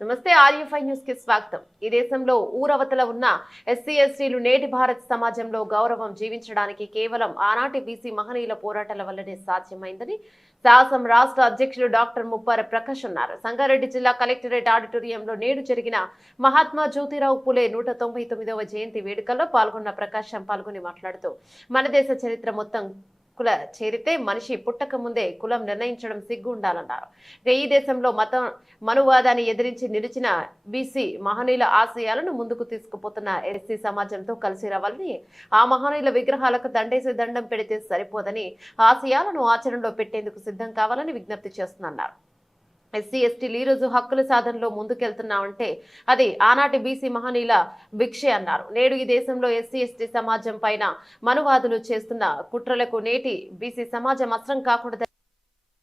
నమస్తే ఆర్యూ5 న్యూస్ కి స్వాగతం। ఈ దేశంలో ఊరవతల ఉన్న ఎస్సీ ఎస్టీలు నేటి భారత సమాజంలో గౌరవం జీవించడానికి కేవలం ఆనాటి బీసీ మహనీయుల పోరాటాల వల్లనే సాధ్యమైందని శాసనం రాష్ట్ర అధ్యక్షులు డాక్టర్ ముప్పార ప్రకాష్ అన్నారు। సంగారెడ్డి జిల్లా కలెక్టరేట్ ఆడిటోరియంలో నేడు జరిగిన మహాత్మా జ్యోతిరావు పులే 199వ జయంతి వేడుకల్లో పాల్గొన్న ప్రకాశం పాల్గొని మాట్లాడుతూ మన దేశ చరిత్ర మొత్తం కుల చేరితే మనిషి పుట్టక ముందే కులం నిర్ణయించడం సిగ్గు ఉండాలన్నారు। ఈ దేశంలో మనువాదాన్ని ఎదిరించి నిలిచిన బీసీ మహనీయుల ఆశయాలను ముందుకు తీసుకుపోతున్న ఎస్సీ సమాజంతో కలిసి రావాలని, ఆ మహనీయుల విగ్రహాలకు దండేసి దండం పెడితే సరిపోదని ఆశయాలను ఆచరణలో పెట్టేందుకు సిద్ధం కావాలని విజ్ఞప్తి చేస్తున్నారు। ఎస్సీ ఎస్టీలు ఈ రోజు హక్కుల సాధనలో ముందుకెళ్తున్నామంటే అది ఆనాటి బీసీ మహనీయుల భిక్షే అన్నారు। నేడు ఈ దేశంలో ఎస్సీ ఎస్టీ సమాజం పైన మనువాదులు చేస్తున్న కుట్రలకు నేటి బీసీ సమాజం అస్త్రం కాకూడదని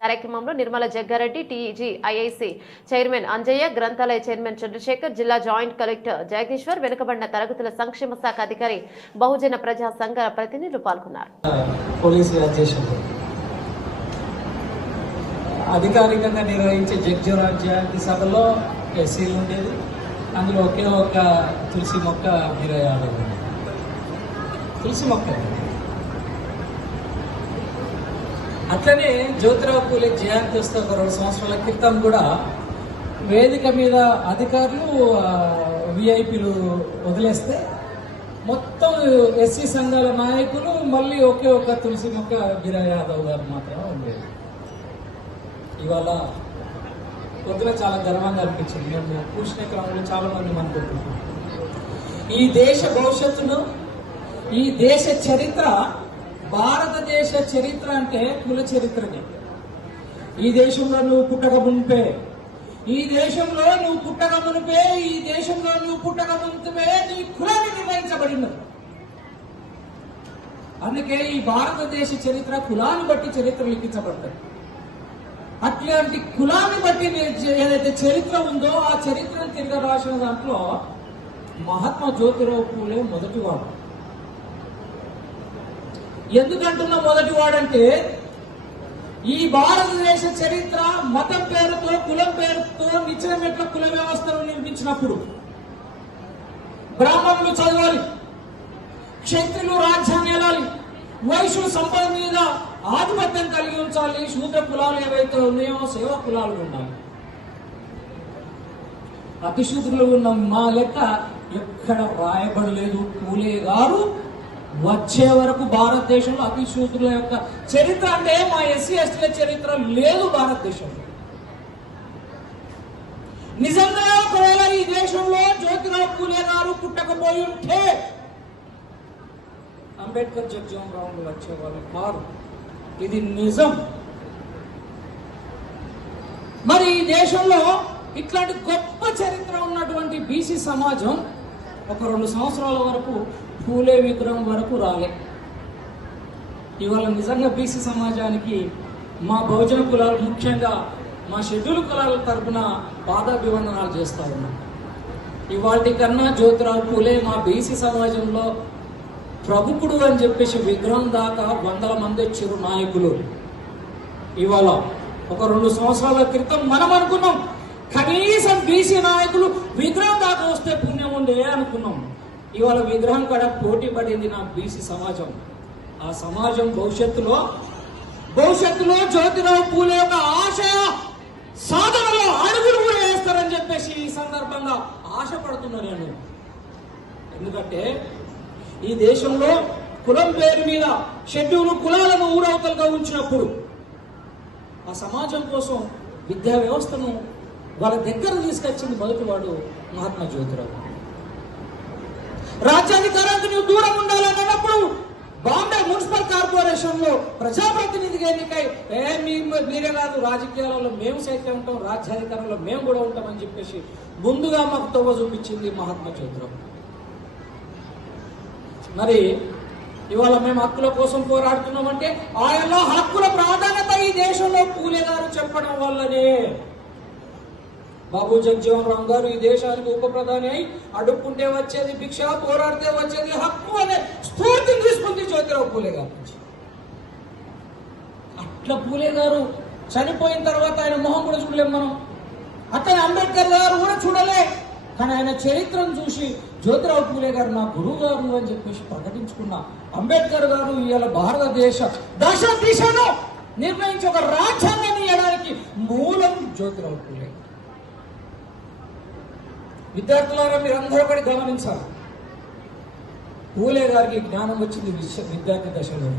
కార్యక్రమంలో నిర్మల జగ్గారెడ్డి, టీజీఐఐసి చైర్మన్ అంజయ్య, గ్రంథాలయ చైర్మన్ చంద్రశేఖర్, జిల్లా జాయింట్ కలెక్టర్ జగదీశ్వర్, వెనుకబడిన తరగతుల సంక్షేమ శాఖ అధికారి, బహుజన ప్రజా సంఘ ప్రతినిధులు పాల్గొన్నారు। అధికారికంగా నిర్వహించే జగ్జీవన్ జయంతి సభలో ఎస్సీలు ఉండేది, అందులో ఒకే ఒక తులసి మొక్క వీరయ్య తులసి మొక్క. అట్లనే జ్యోతిరావు పూలే జయంతి వస్తే ఒక 2 సంవత్సరాల క్రితం కూడా వేదిక మీద అధికారులు విఐపీలు వదిలేస్తే మొత్తం ఎస్సీ సంఘాల నాయకులు మళ్ళీ ఒకే ఒక తులసి మొక్క వీరయ్య యాదవ్ గారు మాత్రమే ఉండేది. ఇవాళ పొద్దున చాలా గర్వంగా అనిపించింది। మేము కూర్చునే క్రమంలో చాలా మంది అనుకుంటున్నాం, ఈ దేశ భవిష్యత్తును, ఈ దేశ చరిత్ర, భారతదేశ చరిత్ర అంటే కుల చరిత్రని. ఈ దేశంలో నువ్వు పుట్టక మునిపే, ఈ దేశంలో నువ్వు పుట్టక మునిపే, ఈ దేశంలో నువ్వు పుట్టక మునిపే నీ కులాన్ని నిర్ణయించబడినది. అందుకే ఈ భారతదేశ చరిత్ర కులాన్ని బట్టి చరిత్ర లిఖించబడుతుంది. అట్లాంటి కులాన్ని బట్టి ఏదైతే చరిత్ర ఉందో ఆ చరిత్రను తిరిగి రాసిన దాంట్లో మహాత్మా జ్యోతిరావు పూలే మొదటివాడు. ఎందుకంటున్నా మొదటివాడంటే ఈ భారతదేశ చరిత్ర మతం పేరుతో, కులం పేరుతో నిచ్చెన మెట్ల కుల వ్యవస్థను నిర్మించినప్పుడు బ్రాహ్మణులు చదవాలి, క్షత్రియులు రాజ్యాన్ని ఏలాలి, వైశ్యులు సంపద మీద ఆధిపత్యం కలిగి ఉంచాలి, శూద్ర కులాలు ఏవైతే ఉన్నాయో సేవ కులాలు ఉండాలి. అతిశూద్రులు ఉన్న మా లెక్క ఎక్కడ రాయబడలేదు. పూలే గారు వచ్చే వరకు భారతదేశంలో అతిశూద్రుల యొక్క చరిత్ర అంటే మా ఎస్సీ ఎస్టీల చరిత్ర లేదు భారతదేశంలో. నిజంగా ఒకవేళ ఈ దేశంలో జ్యోతిరావు పూలే గారు పుట్టకపోయి ఉంటే అంబేద్కర్ జగ్జీవన్ రావు వచ్చేవాళ్ళు కాదు. ఇది నిజం. మరి ఈ దేశంలో ఇట్లాంటి గొప్ప చరిత్ర ఉన్నటువంటి బీసీ సమాజం ఒక 2 సంవత్సరాల వరకు పూలే విగ్రహం వరకు రాలే. ఇవాళ నిజంగా బీసీ సమాజానికి మా బహుజన కులాలు, ముఖ్యంగా మా షెడ్యూల్ కులాల తరఫున పాదాభివందనాలు చేస్తా ఉన్నాం. ఇవాటి కన్నా జ్యోతిరావు పూలే మా బీసీ సమాజంలో ప్రముఖుడు అని చెప్పేసి విగ్రహం దాకా 100 మంది చిరు నాయకులు. ఇవాళ ఒక 2 సంవత్సరాల క్రితం మనం అనుకున్నాం కనీసం బీసీ నాయకులు విగ్రహం దాకా వస్తే పుణ్యం ఉండే అనుకున్నాం. ఇవాళ విగ్రహం కాడ పోటీ పడింది నా బీసీ సమాజం. ఆ సమాజం భవిష్యత్తులో జ్యోతిరావు పూలే యొక్క ఆశయ సాధనలో అడుగులు కూడా వేస్తారని చెప్పేసి ఈ సందర్భంగా ఆశపడుతున్నా నేను. ఎందుకంటే ఈ దేశంలో కులం పేరు మీద షెడ్యూల్ కులాలను ఊరవతలుగా ఉంచినప్పుడు ఆ సమాజం కోసం విద్యా వ్యవస్థను వాళ్ళ దగ్గర తీసుకొచ్చింది మొదటివాడు మహాత్మా జ్యోతిరావు. రాజ్యాధికారానికి నువ్వు దూరం ఉండాలన్నప్పుడు బాంబే మున్సిపల్ కార్పొరేషన్ లో ప్రజాప్రతినిధిగా ఎన్నికై మీరే కాదు, రాజకీయాలలో మేము సైతం ఉంటాం, రాజ్యాధికారంలో మేము కూడా ఉంటామని చెప్పేసి ముందుగా మాకు తోవ చూపించింది మహాత్మా జ్యోతిరావు. మరి ఇవాళ మేము హక్కుల కోసం పోరాడుతున్నామంటే ఆయనలో హక్కుల ప్రాధాన్యత ఈ దేశంలో పూలే గారు చెప్పడం వల్లనే. బాబు జగ్జీవన్ రామ్ గారు ఈ దేశానికి ఉప ప్రధాని అయి అడుక్కుంటే వచ్చేది భిక్ష, పోరాడితే వచ్చేది హక్కు అనే స్ఫూర్తిని తీసుకుంది జ్యోతిరావు పూలే గారు. అట్లా పూలే గారు చనిపోయిన తర్వాత ఆయన మొహం కూడా చూడలేం మనం. అతని అంబేద్కర్ గారు కూడా చూడలే, కానీ ఆయన చరిత్రను చూసి జ్యోతిరావు పూలే గారు నా గురువు గారు అని చెప్పేసి ప్రకటించుకున్న అంబేద్కర్ గారు ఇవాళ భారతదేశ దిశను నిర్ణయించి ఒక రాజ్యాంగాన్ని ఇవ్వడానికి మూలం జ్యోతిరావు పూలే. విద్యార్థులారా మీరందరూ ఒకటి గమనించాలి, పూలే గారికి జ్ఞానం వచ్చింది విద్యార్థి దశలో.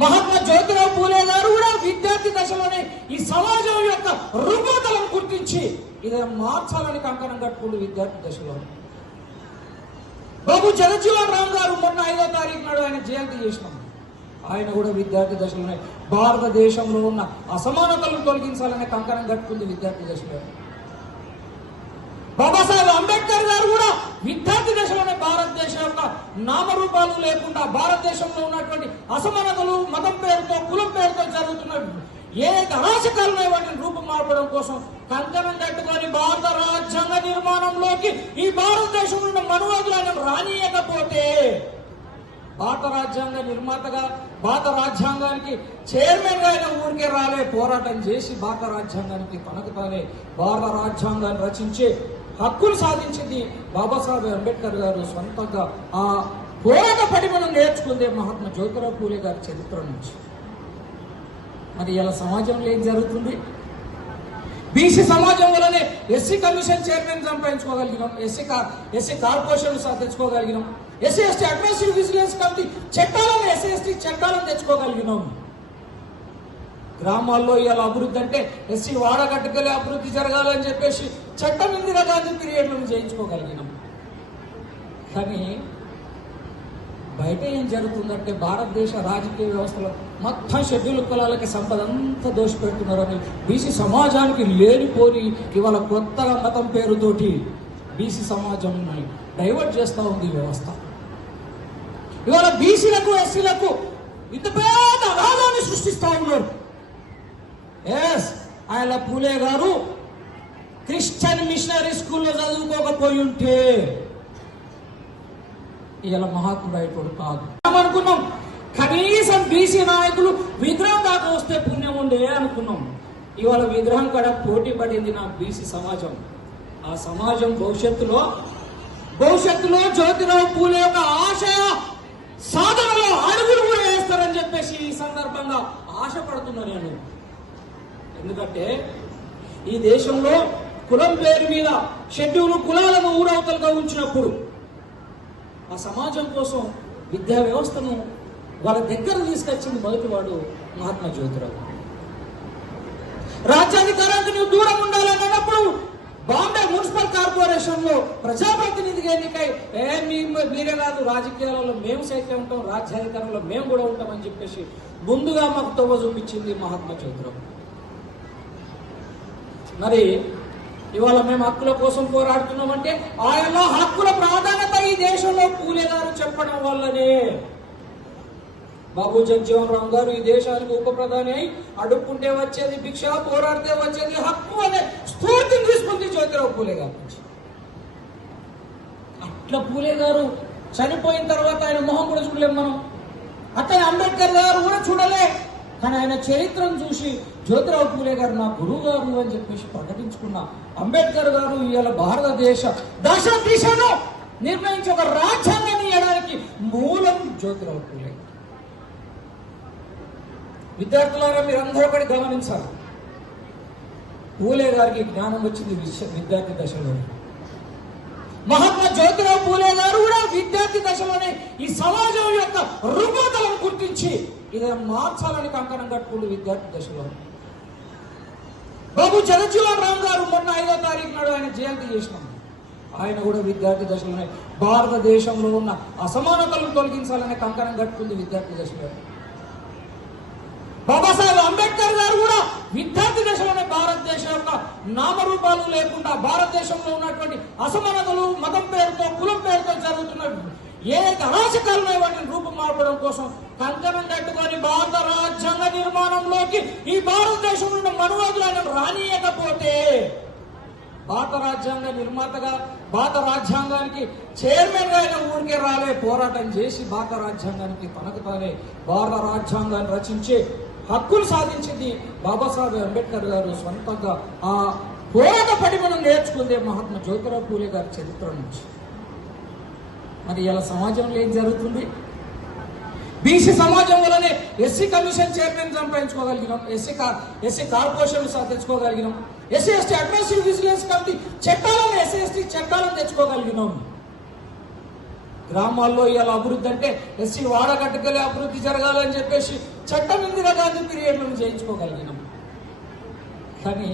మహాత్మా జ్యోతిరావు పూలే గారు కూడా విద్యార్థి దశలోనే ఈ సమాజం యొక్క రుగ్మతలను గుర్తించి ఇదే మార్చాలని కంకణం కట్టుకుంటూ విద్యార్థి దశలో. బాబు జగజ్జీవన్ రామ్ గారు మొన్న 5వ తారీఖు నాడు ఆయన జయంతి చేసినాం. ఆయన కూడా విద్యార్థి దశలోనే భారతదేశంలో ఉన్న అసమానతలను తొలగించాలనే కంకణం కట్టుకుంది విద్యార్థి దశలో. బాబాసాహెబ్ అంబేద్కర్ గారు కూడా విద్యార్థి దశలోనే భారతదేశం యొక్క నామరూపాలు లేకుండా భారతదేశంలో ఉన్నటువంటి అసమానతలు మతం పేరుతో కులం పేరుతో జరుగుతున్న ఏ అరాచకాలున్నాయి వాటిని రూపుమార్పడం కోసం కంకణం కట్టుకొని భారత రాజ్యాంగ నిర్మాణంలోకి ఈ భారతదేశంలో ఉన్న మనువాదులను రానియకపోతే భారత రాజ్యాంగ నిర్మాతగా భారత రాజ్యాంగానికి చైర్మన్ గా ఆయన ఊరికే రాలే, పోరాటం చేసి భారత రాజ్యాంగానికి తనకు తానే భారత రాజ్యాంగాన్ని రచించే హక్కులు సాధించింది బాబాసాహెబ్ అంబేద్కర్ గారు. సొంతంగా ఆ పోరాట పడిమను నేర్చుకుందే మహాత్మా జ్యోతిరావు పూలే గారి చరిత్ర నుంచి. మరి ఇలా సమాజంలో ఏం జరుగుతుంది? బీసీ సమాజం వల్లనే ఎస్సీ కమిషన్ చైర్మన్ సంపాదించుకోగలిగినాం, ఎస్సీ కార్పొరేషన్ తెచ్చుకోగలిగినాం, SC ST administrative vigilance committee చట్టాలను ఎస్సీ ఎస్టీ చట్టాలను తెచ్చుకోగలిగినాం. గ్రామాల్లో ఇవాళ అభివృద్ధి అంటే ఎస్సీ వాడగట్టుకెళ్ళి అభివృద్ధి జరగాలని చెప్పేసి చట్టం ఇందిరాగాంధీ పీరియడ్లను చేయించుకోగలిగినాం. కానీ బయట ఏం జరుగుతుందంటే భారతదేశ రాజకీయ వ్యవస్థలో మొత్తం షెడ్యూల్ కులాలకి సంపద అంతా దోషపెడుతున్నారని బీసీ సమాజానికి లేనిపోని ఇవాళ కొత్తగా మతం పేరుతోటి బీసీ సమాజంని డైవర్ట్ చేస్తూ ఉంది వ్యవస్థ. ఇవాళ బీసీలకు ఎస్సీలకు ఇంత పెద్ద అగాధాన్ని సృష్టిస్తూ ఉన్నారు. ఆయన పూలే గారు క్రిస్టియన్ మిషనరీ స్కూల్లో చదువుకోకపోయి ఉంటే ఇలా మహాత్ముడు అయిపోడు కాదు అనుకున్నాం. కనీసం బీసీ నాయకులు విగ్రహం దాకా వస్తే పుణ్యం ఉండే అనుకున్నాం. ఇవాళ విగ్రహం కాడ పోటీ పడింది నా బీసీ సమాజం. ఆ సమాజం భవిష్యత్తులో జ్యోతిరావు పూలే యొక్క ఆశయ సాధనలో అడుగులు కూడా వేస్తారని చెప్పేసి ఈ సందర్భంగా ఆశపడుతున్నా నేను. ఎందుకంటే ఈ దేశంలో కులం పేరు మీద షెడ్యూల్ కులాలను ఊరవతలుగా ఉంచినప్పుడు ఆ సమాజం కోసం విద్యా వ్యవస్థను వాళ్ళ దగ్గర తీసుకొచ్చింది మొదటివాడు మహాత్మా జ్యోతిరావు. రాజ్యాధికారానికి నువ్వు దూరం ఉండాలని అన్నప్పుడు బాంబే మున్సిపల్ కార్పొరేషన్ లో ప్రజాప్రతినిధిగా ఎన్నికై మీరే కాదు రాజకీయాలలో మేము సైతం ఉంటాం, రాజ్యాధికారంలో మేము కూడా ఉంటామని చెప్పేసి ముందుగా మాకు తొవ్వ చూపించింది మహాత్మా జ్యోతిరావు. మరి ఇవాళ మేము హక్కుల కోసం పోరాడుతున్నామంటే ఆయన హక్కుల ప్రాధాన్యత ఈ దేశంలో పూలే గారు చెప్పడం వల్లనే. బాబు జగజ్జీవన్ రామ్ గారు ఈ దేశానికి ఉప ప్రధాని అయి అడుక్కుంటే వచ్చేది భిక్ష, పోరాడితే వచ్చేది హక్కు అనే స్ఫూర్తిని తీసుకుంది జ్యోతిరావు పూలే గారు నుంచి. అట్లా పూలే గారు చనిపోయిన తర్వాత ఆయన మొహం కూడా చూడలేం మనం. అతని అంబేద్కర్ గారు కూడా చూడలే, కానీ ఆయన చరిత్రను చూసి జ్యోతిరావు పూలే గారు నా గురువు గారు అని చెప్పేసి ప్రకటించుకున్న అంబేద్కర్ గారు ఇవాళ భారతదేశ దిశను నిర్ణయించి ఒక రాజ్యాంగాన్ని ఇవ్వడానికి మూలం జ్యోతిరావు పూలే. విద్యార్థులారా మీరందరూ ఒకటి గమనించాలి, పూలే గారికి జ్ఞానం వచ్చింది విద్యార్థి దశలో. మహాత్మా జ్యోతిరావు పూలే గారు కూడా విద్యార్థి దశలోనే ఈ సమాజం యొక్క రుగ్మతలను గుర్తించి ఇదే మార్చాలని కంకణం కట్టుకుంటూ విద్యార్థి దశలో. బాబు జగజ్జీవన్ రామ్ గారు మొన్న 5వ తారీఖు నాడు ఆయన జయంతి చేసినాం. ఆయన కూడా విద్యార్థి దశలోనే భారతదేశంలో ఉన్న అసమానతలను తొలగించాలనే కంకణం కట్టుకుంది విద్యార్థి దశలో. బాబాసాహెబ్ అంబేద్కర్ గారు కూడా విద్యార్థి దశలోనే భారతదేశం యొక్క నామరూపాలు లేకుండా భారతదేశంలో ఉన్నటువంటి అసమానతలు మతం పేరుతో కులం పేరుతో జరుగుతున్న ఏ అరాచకాలున్నాయి వాటిని రూపుమార్పడం కోసం కంకణం కట్టుకొని భారత రాజ్యాంగ నిర్మాణంలోకి ఈ భారతదేశంలో ఉన్న మనువాదులను రానియకపోతే భారత రాజ్యాంగ నిర్మాతగా భారత రాజ్యాంగానికి చైర్మన్ గా ఆయన ఊరికే రాలే, పోరాటం చేసి భారత రాజ్యాంగానికి తనకు తానే భారత రాజ్యాంగాన్ని రచించే హక్కులు సాధించింది బాబాసాహెబ్ అంబేద్కర్ గారు. సొంతంగా ఆ పోరాట పడి మనం నేర్చుకుందే మహాత్మా జ్యోతిరావు పూలే గారి చరిత్ర నుంచి. మరి ఇలా సమాజంలో ఏం జరుగుతుంది? బీసీ సమాజం వల్లనే ఎస్సీ కమిషన్ చైర్మన్ సంపాదించుకోగలిగినాం, ఎస్సీ కార్పొరేషన్లు తెచ్చుకోగలిగినాం, SC ST administrative vigilance committee చట్టాలను, ఎస్సీ ఎస్టీ చట్టాలను తెచ్చుకోగలిగినాం. గ్రామాల్లో ఇవాళ అభివృద్ధి అంటే ఎస్సీ వాడగట్టుకెళ్ళి అభివృద్ధి జరగాలని చెప్పేసి చట్టం ఇందిరాగాంధీ పీరియడ్లను చేయించుకోగలిగినాం. కానీ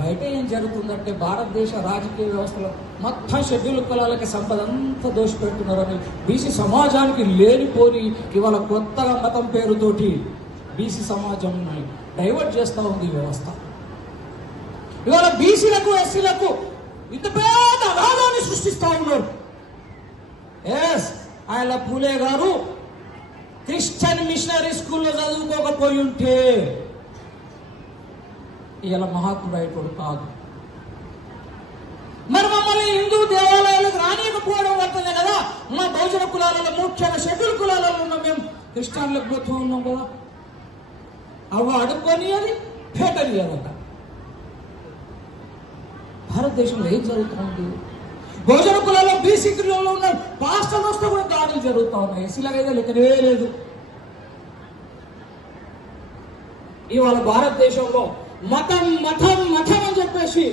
బయట ఏం జరుగుతుందంటే భారతదేశ రాజకీయ వ్యవస్థలో మొత్తం షెడ్యూల్ కులాలకి సంపద అంతా దోషిపెడుతున్నారని బీసీ సమాజానికి లేనిపోని ఇవాళ కొత్తగా మతం పేరుతోటి బీసీ సమాజంని డైవర్ట్ చేస్తూ ఉంది ఈ వ్యవస్థ. ఇవాళ బీసీలకు ఎస్సీలకు ఇంత పెద్ద అగాధాన్ని సృష్టిస్తూ ఉన్నారు. ఆయన పూలే గారు క్రిస్టియన్ మిషనరీ స్కూల్లో చదువుకోకపోయి ఉంటే ఇలా మహాత్ముడు అయ్యేటోడు కాదు. మరి మమ్మల్ని హిందూ దేవాలయాలకు రానియకపోవడం వల్లనే కదా మా బహుజన కులాలలో, ముఖ్యంగా షెడ్యూల్ కులాలలో ఉన్నాం, మేము క్రిస్టియన్లకు పోతూ ఉన్నాం కదా. అవ్వ అడుక్కొని అది పేటనియదంట. భారతదేశంలో ఏం జరుగుతుంది? బహుజన కులాల్లో బీసీ కులాల్లో ఉన్న పాస్టర్లు వస్తే కూడా దాడులు జరుగుతూ ఉన్నాయి. ఎస్సీలకైతే లెక్కనే లేదు. ఇవాళ భారతదేశంలో మతం మతం మతం అని చెప్పేసి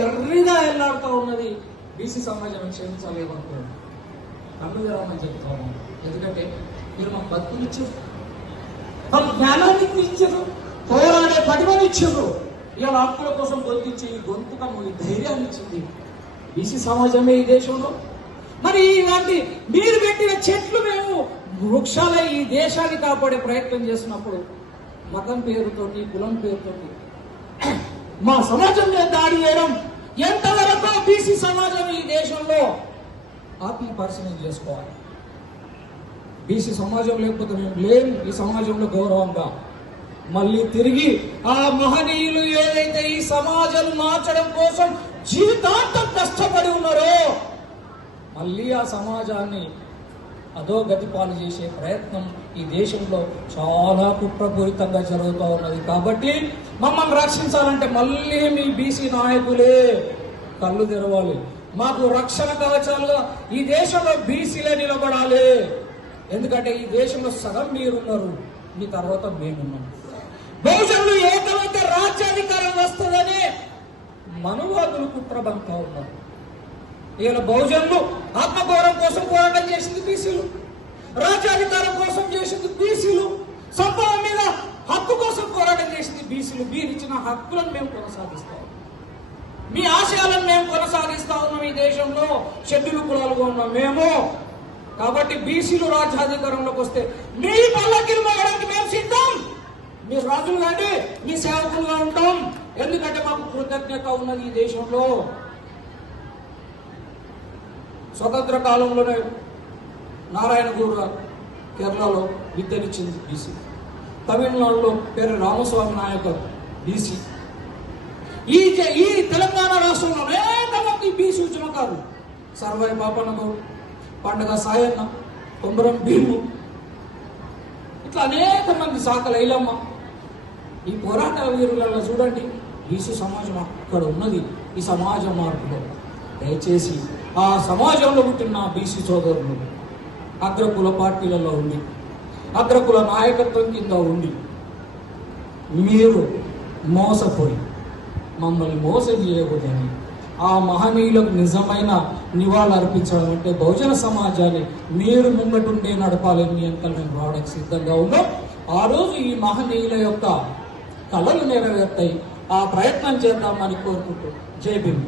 ఎర్రిగా వెళ్ళాడుతూ ఉన్నది బీసీ సమాజం. క్షమించలేమనుకోండి, కన్ను తెరవమని చెప్తా ఉన్నాను. ఎందుకంటే మీరు మాకు బతుకునిచ్చారు, మాకు జ్ఞానాన్ని ఇచ్చారు, పోరాడే పటిమని ఇచ్చారు, ఇవాళ హక్కుల కోసం గొంతించి ఈ గొంతుకము ఈ ధైర్యాన్ని ఇచ్చింది బీసీ సమాజమే ఈ దేశంలో. మరి ఇలాంటి మీరు పెట్టిన చెట్లు మేము వృక్షాల ఈ దేశాన్ని కాపాడే ప్రయత్నం చేసినప్పుడు మతం పేరుతోటి, కులం పేరుతోటి మా సమాజం మీద దాడి చేయడం ఎంతవరకు బీసీ సమాజం ఈ దేశంలో ఆత్మ పరిశీలన చేసుకోవాలి. బీసీ సమాజం లేకపోతే మేము లేము ఈ సమాజంలో గౌరవంగా. మళ్ళీ తిరిగి ఆ మహనీయులు ఏదైతే ఈ సమాజం మార్చడం కోసం జీవితాంతం కష్టపడి ఉన్నారో మళ్ళీ ఆ సమాజాన్ని అధోగతి పాలు చేసే ప్రయత్నం ఈ దేశంలో చాలా కుట్రపూరితంగా జరుగుతూ ఉన్నది. కాబట్టి మమ్మల్ని రక్షించాలంటే మళ్ళీ మీ బీసీ నాయకులే కళ్ళు తెరవాలి. మాకు రక్షణ కవచాలుగా ఈ దేశంలో బీసీలే నిలబడాలి. ఎందుకంటే ఈ దేశంలో సగం మీరున్నారు, మీ తర్వాత మేమున్నాం. బహుజనులు ఏకమైతే రాజ్యాధికారం వస్తుందని మనువాదులు కుట్రబంతా ఉన్నారు. ఈయన బహుజనులు ఆత్మగౌరవం కోసం పోరాటం చేసింది బీసీలు, రాజ్యాధికారం కోసం చేసింది బీసీలు, సంపద మీద హక్కు కోసం పోరాటం చేసింది బీసీలు. మీరిచ్చిన హక్కులను మేము కొనసాగిస్తాం, మీ ఆశయాలను మేము కొనసాగిస్తా ఉన్నాం. ఈ దేశంలో షెడ్యూల్ కులాలుగా ఉన్నాం మేము. కాబట్టి బీసీలు రాజ్యాధికారంలోకి వస్తే మీ పల్లకిలు మోగడానికి మేము సిద్ధం. మీరు రాజులు కానీ మీ సేవకులుగా ఉంటాం. ఎందుకంటే మాకు కృతజ్ఞత ఉన్నది ఈ దేశంలో. స్వతంత్ర కాలంలోనే నారాయణ గురు గారు కేరళలో విద్యనిచ్చింది బీసీ. తమిళనాడులో పేరు రామస్వామి నాయక్ బీసీ. ఈ తెలంగాణ రాష్ట్రంలో అనేక మంది బీసీ ఉద్యమకారులు, సర్వాయి పాపన్న గౌడ్, పండగ సాయన్న, కొమరం భీము, ఇట్లా అనేక మంది, సాకల ఐలమ్మ, ఈ పోరాట వీరులలో చూడండి బీసీ సమాజం అక్కడ ఉన్నది. ఈ సమాజ మార్పులో దయచేసి ఆ సమాజంలో పుట్టిన బీసీ సోదరులు అగ్రకుల పార్టీలలో ఉండి, అగ్రకుల నాయకత్వం కింద ఉండి మీరు మోసపోయి మమ్మల్ని మోసం చేయకూడదని ఆ మహనీయులకు నిజమైన నివాళులు అర్పించడం అంటే బహుజన సమాజాన్ని మీరు ముంగటుండే నడపాలని మీ అంకలు మేము రావడానికి సిద్ధంగా ఉన్నాం. ఆ రోజు ఈ మహనీయుల యొక్క కళలు నెరవేర్తాయి. ఆ ప్రయత్నం చేద్దామని కోరుకుంటూ జై భీమ్.